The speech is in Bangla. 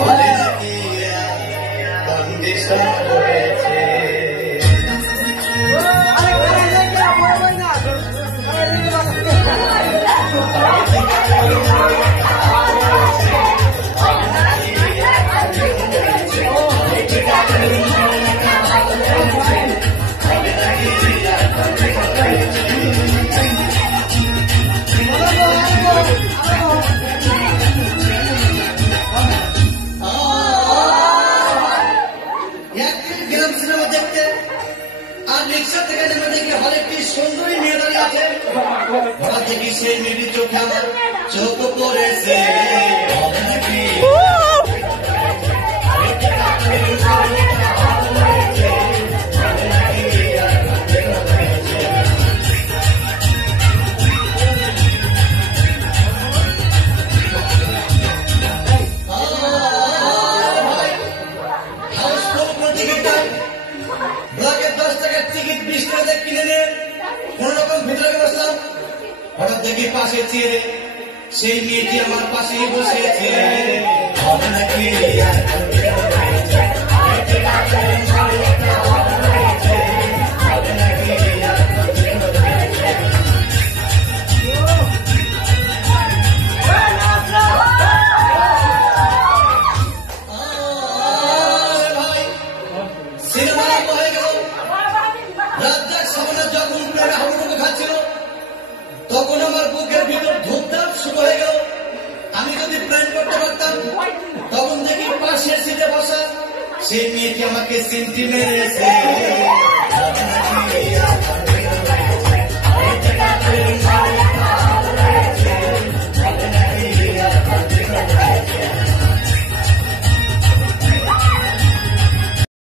বলে নাকি কন্ডিশন রয়েছে। রিক্সা থেকে নেমে দেখি হলে একটি সুন্দরী মেয়ে দাঁড়িয়ে আছে। হঠাৎ দেখি সেই মেয়েটির চোখে আমার চোখ পড়েছে। হঠাৎ দেখি পাশে চেয়ে সেই মেয়েটি আমার পাশেই বসেছে। হবে নাকি সিনেমা হয়ে গেল। রাজ্জাক সামনে যখন প্লেনে হাবুডুবু খাচ্ছিল তখন আমার বুকের ভিতর ধূপধাপ শুরু হয়ে গেল। আমি যদি প্ল্যান করতে পারতাম তখন দেখি পাশের সিটে বসা সেই মেয়েটি আমাকে সিনটি মেরেছে।